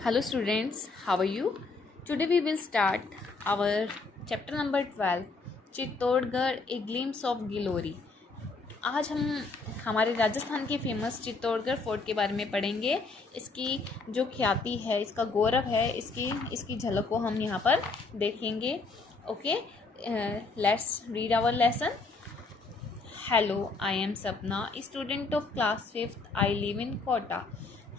Hello students, how are you? Today we will start our chapter number 12 Chittorgarh a glimpse of glory. आज हम हमारे राजस्थान के famous Chittorgarh fort के बारे में पढ़ेंगे। इसकी जो ख्याति है, इसका गौरव है, इसकी झलक को हम यहाँ पर देखेंगे। Okay, let's read our lesson. Hello, I am Sapna, student of class 5th, I live in Kota.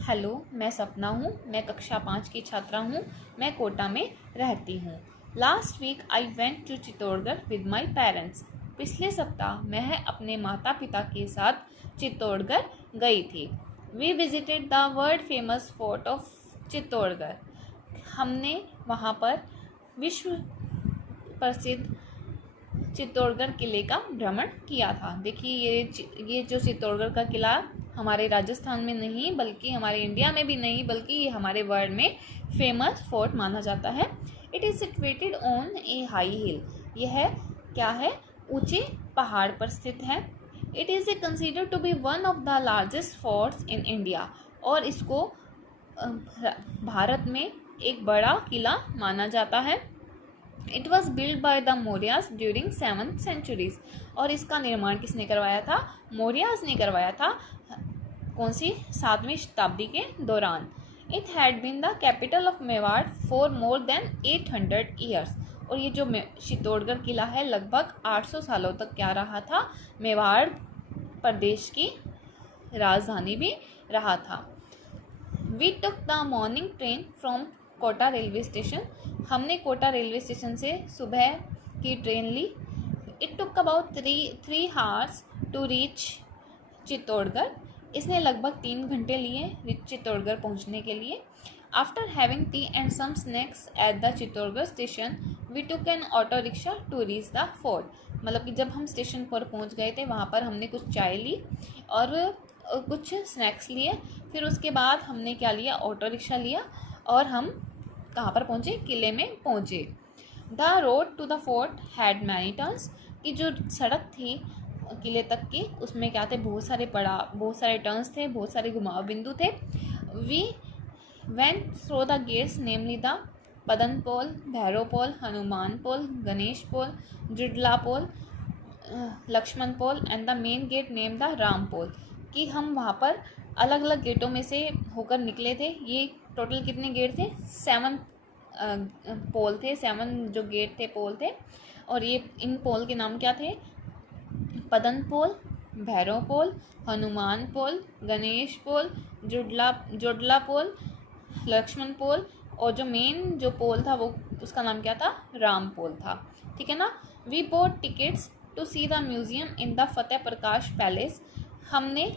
Hello, मैं सपना हूँ, मैं कक्षा 5 की छात्रा हूँ, मैं कोटा में रहती हूँ। Last week I went to Chittorgarh with my parents. पिछले सप्ताह मैं अपने माता पिता के साथ चित्तौड़गढ़ गई थी। We visited the world famous fort of Chittorgarh. हमने वहाँ पर विश्व प्रसिद्ध चित्तौड़गढ़ किले का भ्रमण किया था। देखिए, ये जो चित्तौड़गढ़ का किला हमारे राजस्थान में नहीं बल्कि हमारे इंडिया में भी नहीं बल्कि ये हमारे वर्ल्ड में फेमस फोर्ट माना जाता है। It is situated on a high hill. यह क्या है? ऊंचे पहाड़ पर स्थित है। It is consider to be one of the largest forts in India. और इसको भारत में एक बड़ा किला माना जाता है। It was build by the Mauryas during 7th centuries। और इसका निर्माण किसने करवाया था? मौर्यास ने करवाया था। कौन सी? 7वीं शताब्दी के दौरान। It had been the capital of Mewar for more than 800 years. और ये जो चित्तौड़गढ़ किला है लगभग 800 सालों तक क्या रहा था? मेवाड़ प्रदेश की राजधानी भी रहा था। We took the morning train from Kota railway station. हमने कोटा रेलवे स्टेशन से सुबह की ट्रेन ली। It took about 3 hours to reach Chittorgarh. इसने लगभग 3 घंटे लिए चित्तौड़गढ़ पहुंचने के लिए। After having tea and some snacks at the Chittorgarh station we took an auto rickshaw to reach the fort. मतलब कि जब हम स्टेशन पर पहुंच गए थे वहाँ पर हमने कुछ चाय ली और कुछ स्नैक्स लिए। फिर उसके बाद हमने क्या लिया? ऑटो रिक्शा लिया और हम कहाँ पर पहुँचे? किले में पहुँचे। The road to the fort had many turns. की जो सड़क थी किले तक की उसमें क्या थे? बहुत सारे टर्न्स थे, बहुत सारे घुमाव बिंदु थे। We went through the gates namely the Padan Pol, Bhairav Pol, Hanuman Pol, Ganesh Pol, Judla Pol, Lakshman Pol and the main gate name the Ram Pol. कि हम वहाँ पर अलग अलग गेटों में से होकर निकले थे। ये टोटल कितने गेट थे? 7 पोल थे, 7 जो गेट थे पोल थे। और ये इन पोल के नाम क्या थे? पदन पोल, भैरव पोल, हनुमान पोल, गणेश पोल, जुडला पोल, लक्ष्मण पोल और जो मेन जो पोल था वो उसका नाम क्या था? राम पोल था। ठीक है ना। We bought tickets to see the museum in the Fateh Prakash palace. हमने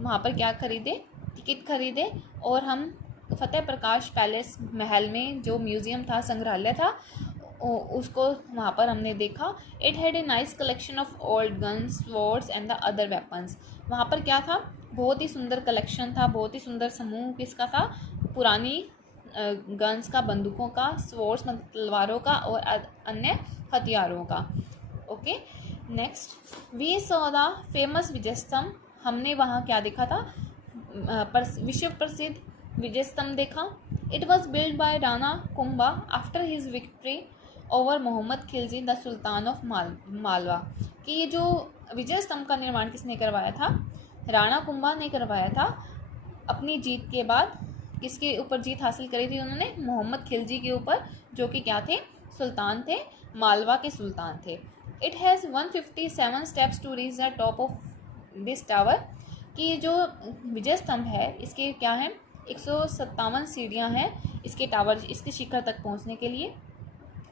वहाँ पर क्या खरीदे? टिकट खरीदे और हम फतेह प्रकाश पैलेस महल में जो म्यूजियम था, संग्रहालय था, उसको वहाँ पर हमने देखा। It had a nice collection of old guns, swords and the other weapons. वहाँ पर क्या था? बहुत ही सुंदर कलेक्शन था, बहुत ही सुंदर समूह किसका था? पुरानी गन्स का, बंदूकों का, स्वॉर्ड्स तलवारों का और अन्य हथियारों का। Okay, next we saw the famous Vijay Stambh. हमने वहाँ क्या देखा था? विश्व प्रसिद्ध विजय स्तंभ देखा। It was build by Rana Kumbha after his victory over Mohammed Khilji the sultan of Malwa. कि ये जो विजय स्तंभ का निर्माण किसने करवाया था? राणा कुंभा ने करवाया था। अपनी जीत के बाद किसके ऊपर जीत हासिल करी थी उन्होंने? मोहम्मद खिलजी के ऊपर, जो कि क्या थे? सुल्तान थे, मालवा के सुल्तान थे। It has 157 steps to reach the top of this tower. कि ये जो विजय स्तंभ है इसके क्या है? 157 सीढ़ियाँ हैं इसके टावर, इसके शिखर तक पहुँचने के लिए।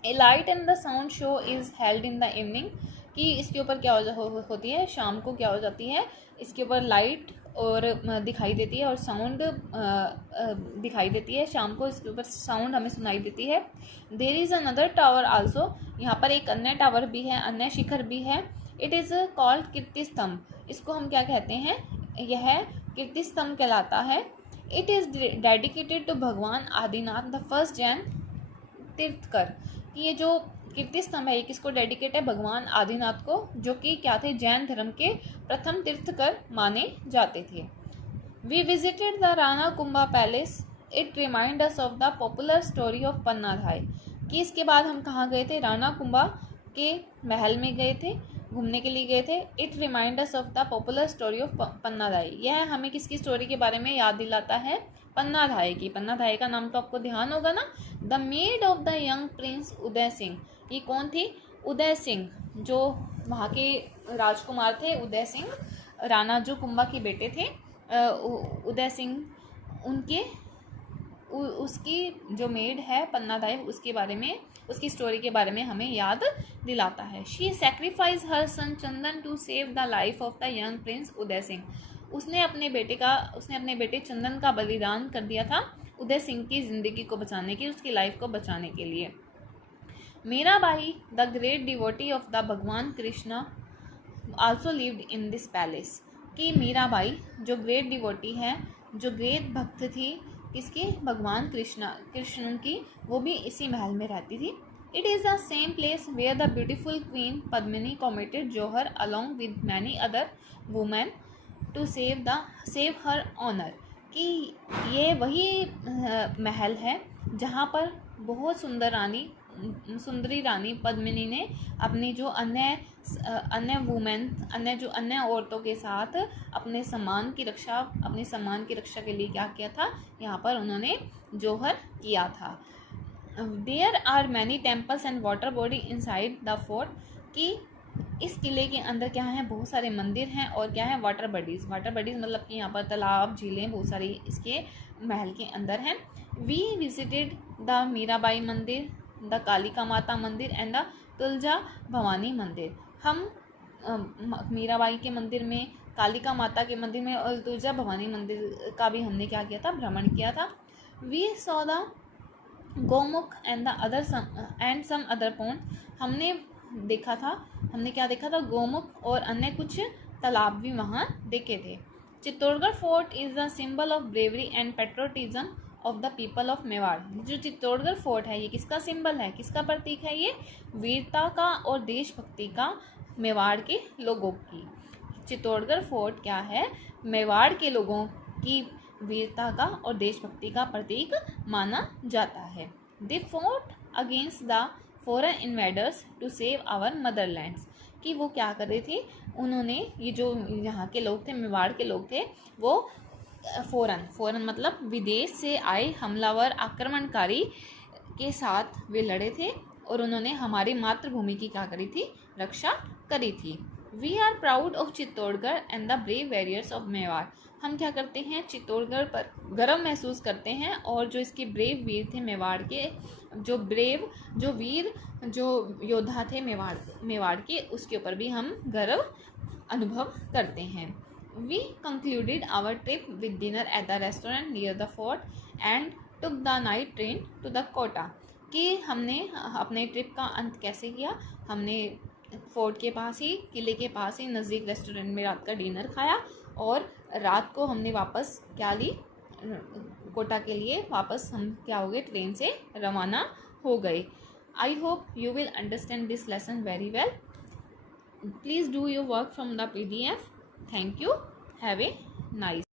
A light and the sound show is held in the evening. कि इसके ऊपर क्या होती है? शाम को क्या हो जाती है? इसके ऊपर लाइट और दिखाई देती है और साउंड दिखाई देती है। शाम को इसके ऊपर साउंड हमें सुनाई देती है। There is another tower also. यहाँ पर एक अन्य टावर भी है, अन्य शिखर भी है। इट इज़ कॉल्ड कीर्ति स्तंभ। इसको हम क्या कहते हैं? यह कीर्ति स्तंभ कहलाता है। इट इज़ डेडिकेटेड टू भगवान आदिनाथ द फर्स्ट जैन तीर्थकर। ये जो कीर्ति स्तंभ है ये किसको डेडिकेट है? भगवान आदिनाथ को, जो कि क्या थे? जैन धर्म के प्रथम तीर्थकर माने जाते थे। We visited the Rana Kumbha palace it remind us of the popular story of Pannadhai, कि इसके बाद हम कहाँ गए थे, राणा कुंभा के महल में गए थे, घूमने के लिए गए थे। It remind us of the popular story of Pannadhai, यह हमें किसकी स्टोरी के बारे में याद दिलाता है, पन्नाधाय की। पन्नाधाय का नाम तो आपको ध्यान होगा ना। The maid of the young prince Uday Singh, ये कौन थी, उदय सिंह, जो वहाँ के राजकुमार थे। उदय सिंह राणा जो कुंभा के बेटे थे, उदय सिंह, उनके उसकी जो मेड है पन्नाधाय, उसके बारे में, उसकी स्टोरी के बारे में हमें याद दिलाता है। She sacrifice her son Chandan to save the life of the young prince Uday Singh, उसने अपने बेटे चंदन का बलिदान कर दिया था उदय सिंह की ज़िंदगी को बचाने के, उसकी लाइफ को बचाने के लिए। Mirabai the great devotee of the Bhagwan Krishna also lived in this palace, कि मीराबाई जो ग्रेट डिवोटी है, जो ग्रेट भक्त थी किसकी, भगवान कृष्ण की, वो भी इसी महल में रहती थी। It is the same place where the beautiful queen Padmini committed jauhar along with many other women to save her honour, कि ये वही महल है जहाँ पर बहुत सुंदरी रानी पद्मिनी ने अपनी जो अन्य वुमेन, अन्य औरतों के साथ अपने सम्मान की रक्षा के लिए क्या किया था, यहाँ पर उन्होंने जौहर किया था। There are many temples and water body inside the fort, कि इस किले के अंदर क्या है, बहुत सारे मंदिर हैं और क्या है, वाटर बॉडीज़ मतलब कि यहाँ पर तालाब, झीलें बहुत सारी इसके महल के अंदर हैं। वी विजिटेड द मीराबाई मंदिर, द कालिका माता मंदिर एंड द तुलजा भवानी मंदिर, हम मीराबाई के मंदिर में, कालिका माता के मंदिर में और तुलजा भवानी मंदिर का भी हमने क्या किया था, भ्रमण किया था। We saw the Gomukh and some other pond, हमने क्या देखा था, गोमुख और अन्य कुछ तालाब भी वहाँ देखे थे। Chittorgarh fort is the symbol of bravery and patriotism of the people of Mewar, जो चित्तौड़गढ़ फोर्ट है ये किसका सिंबल है, किसका प्रतीक है, ये वीरता का और देशभक्ति का मेवाड़ के लोगों की। चित्तौड़गढ़ फोर्ट क्या है, मेवाड़ के लोगों की वीरता का और देशभक्ति का प्रतीक माना जाता है। They fought against the foreign invaders to save our motherlands, कि वो क्या कर रहे थे, उन्होंने ये जो यहाँ के लोग थे, मेवाड़ के लोग थे, वो फॉरेन मतलब विदेश से आए हमलावर आक्रमणकारी के साथ वे लड़े थे और उन्होंने हमारी मातृभूमि की क्या करी थी, रक्षा करी थी। We are proud of Chittorgarh and the brave warriors of Mewar, हम क्या करते हैं, चित्तौड़गढ़ पर गर्व महसूस करते हैं और जो इसके ब्रेव वीर थे मेवाड़ के, जो योद्धा थे मेवाड़ के, उसके ऊपर भी हम गर्व अनुभव करते हैं। We concluded our trip with dinner at the restaurant near the fort and took the night train to the Kota, कि हमने अपने ट्रिप का अंत कैसे किया, हमने फोर्ट के पास ही, किले के पास ही नज़दीक रेस्टोरेंट में रात का डिनर खाया और रात को हमने वापस क्या ली, कोटा के लिए वापस हम क्या हो गए, ट्रेन से रवाना हो गए। I hope you will understand this lesson very well. Please do your work from the PDF. Thank you. Have a nice